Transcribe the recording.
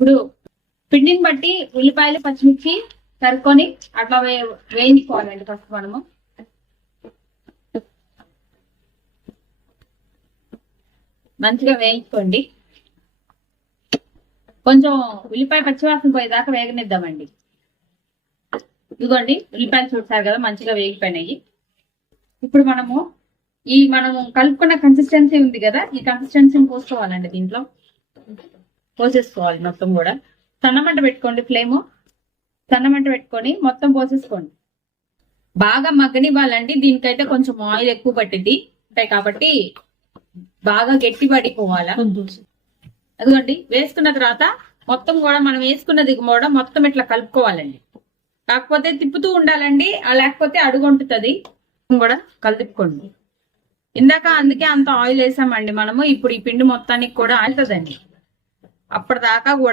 ఇప్పుడు పిండిని బట్టి ఉల్లిపాయలు పచ్చిమిర్చి తరుక్కొని అట్లా వే వేయించుకోవాలండి ఫస్ట్ మనము. మంచిగా వేయించుకోండి. కొంచెం ఉల్లిపాయ పచ్చివాసన పోయేదాకా వేగనిద్దామండి. ఇదిగోండి ఉల్లిపాయలు చూసారు కదా మంచిగా వేగిపోయినాయి. ఇప్పుడు మనము ఈ మనము కలుపుకున్న కన్సిస్టెన్సీ ఉంది కదా ఈ కన్సిస్టెన్సీని పోసుకోవాలండి దీంట్లో. పోసేసుకోవాలి మొత్తం కూడా. సన్నమంట పెట్టుకోండి ఫ్లేమ్ సన్నమంట పెట్టుకొని మొత్తం పోసేసుకోండి. బాగా మగ్గనివ్వాలండి. దీనికైతే కొంచెం ఆయిల్ ఎక్కువ పట్టింది ఉంటాయి కాబట్టి బాగా గట్టి పడిపోవాలా? అదిగోండి వేసుకున్న తర్వాత మొత్తం కూడా మనం వేసుకున్నది కూడా మొత్తం ఇట్లా కలుపుకోవాలండి. కాకపోతే తిప్పుతూ ఉండాలండి. లేకపోతే అడుగుంటుంది కూడా కలిపుకోండి. ఇందాక అందుకే అంత ఆయిల్ వేసామండి మనము. ఇప్పుడు ఈ పిండి మొత్తానికి కూడా ఆలుతుందండి అప్పటిదాకా కూడా